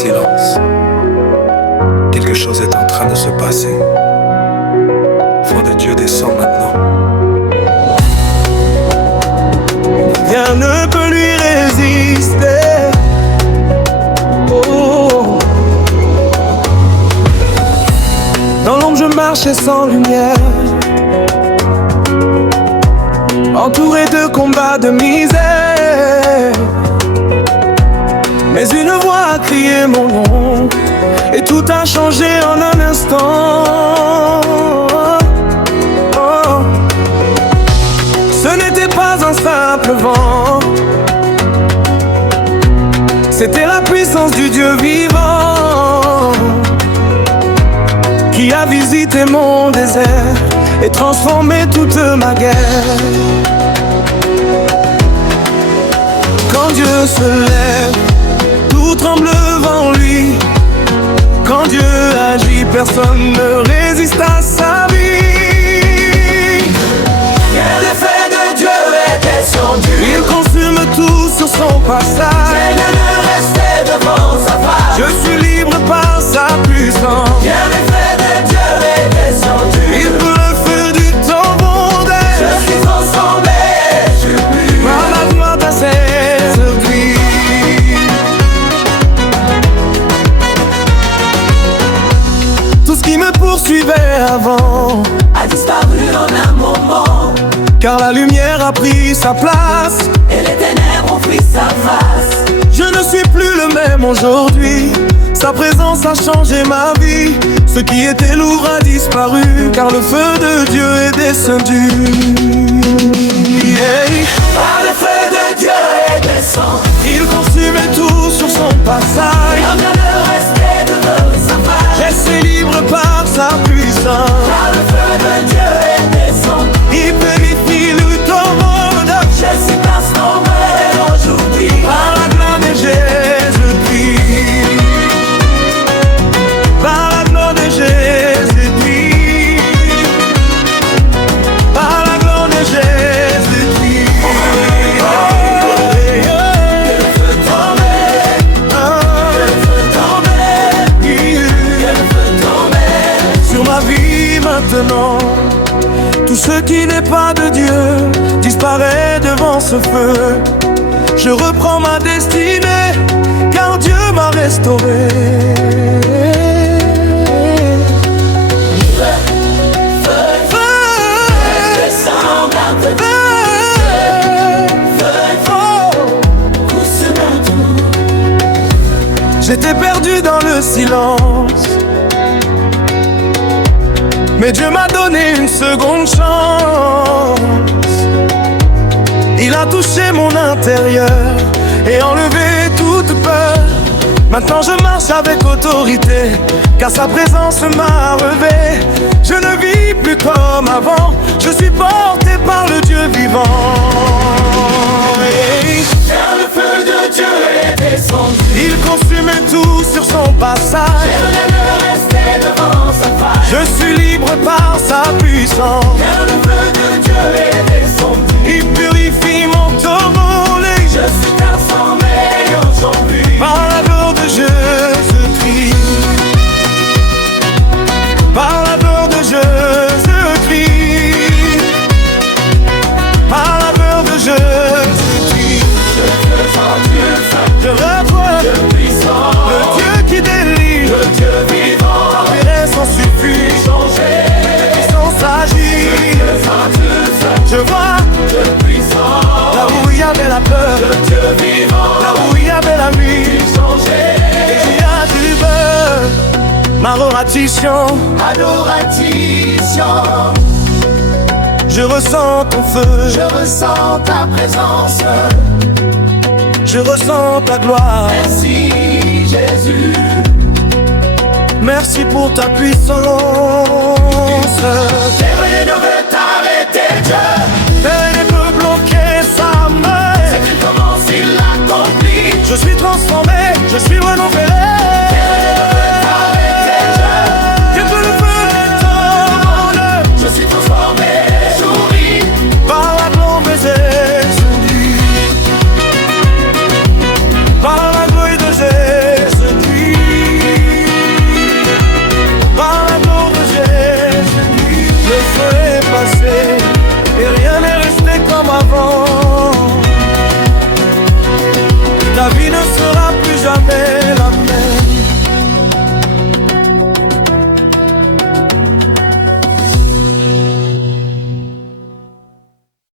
silence. Quelque chose est en train de se passer. Fond de Dieu descend maintenant. Rien ne peut lui résister. Oh. Dans l'ombre je marchais sans lumière, entouré de combats de misère. Mais une voix a crié mon nom, et tout a changé en un instant. Oh. Ce n'était pas un simple vent, c'était la puissance du Dieu vivant qui a visité mon désert et transformé toute ma guerre. Quand Dieu se lève, tout tremble devant lui. Quand Dieu agit, personne ne résiste à sa vie. Quel effet de Dieu est descendu. Il consume tout sur son passage. Rien ne restait devant sa face. Je suis libre par sa puissance. Quel effet de Dieu est descendu. Il peut le feu du tombeau. Je suis transformé, je plus Malheureusement à ses vies. Tout ce qui me poursuivait avant a disparu en un moment, car la lumière a pris sa place et les ténèbres ont pris sa face. Je ne suis plus le même aujourd'hui. Sa présence a changé ma vie. Ce qui était lourd a disparu, car le feu de Dieu est descendu. Yeah. Par le feu de Dieu est descendu. Il consumait tout sur son passage. Rien ne restait devant sa face. Laissé libre par sa puissance. Par le feu de Dieu est descendu. Il purifie le monde. Je suis transformé aujourd'hui Par la gloire de Jésus-Christ. Par la gloire de Jésus-Christ. Par la gloire de Jésus-Christ. Que le feu tombe, que le feu tombe, que le feu tombe. Sur ma vie maintenant, tout ce qui n'est pas de Dieu disparaît devant ce feu. Je reprends ma destinée, car Dieu m'a restauré. Descends maintenant, consume tout. J'étais perdu dans le silence, mais Dieu m'a donné une seconde chance. Il a touché mon intérieur et enlevé toute peur. Maintenant je marche avec autorité, car sa présence m'a relevé. Je ne vis plus comme avant, je suis porté par le Dieu vivant. Hey. Car le feu de Dieu est descendu. Il consumait tout sur son passage. Rien ne restait devant sa face. Je suis libre par sa puissance. Car le feu de Dieu est descendu. Il purifie mon tombeau. Je suis transformé aujourd'hui Par la gloire de Jésus-Christ. Par la gloire de Jésus-Christ. Par la gloire de Jésus-Christ. Je revois le puissant, le Dieu qui délivre. le Dieu vivant. Ta puissance suffit. Changé, Puissance agit. Je vois le puissant, là où il y avait la peur, le Dieu vivant. là où il y avait la nuit, Changé, il y a du beurre. Ma adoration, adoration. je ressens ton feu, Je ressens ta présence. je ressens ta gloire. Merci Jésus. Merci pour ta puissance. Rien ne veut t'arrêter, Dieu. Elle ne peut bloquer sa main. Tu commences, il l'accomplit. Je suis transformé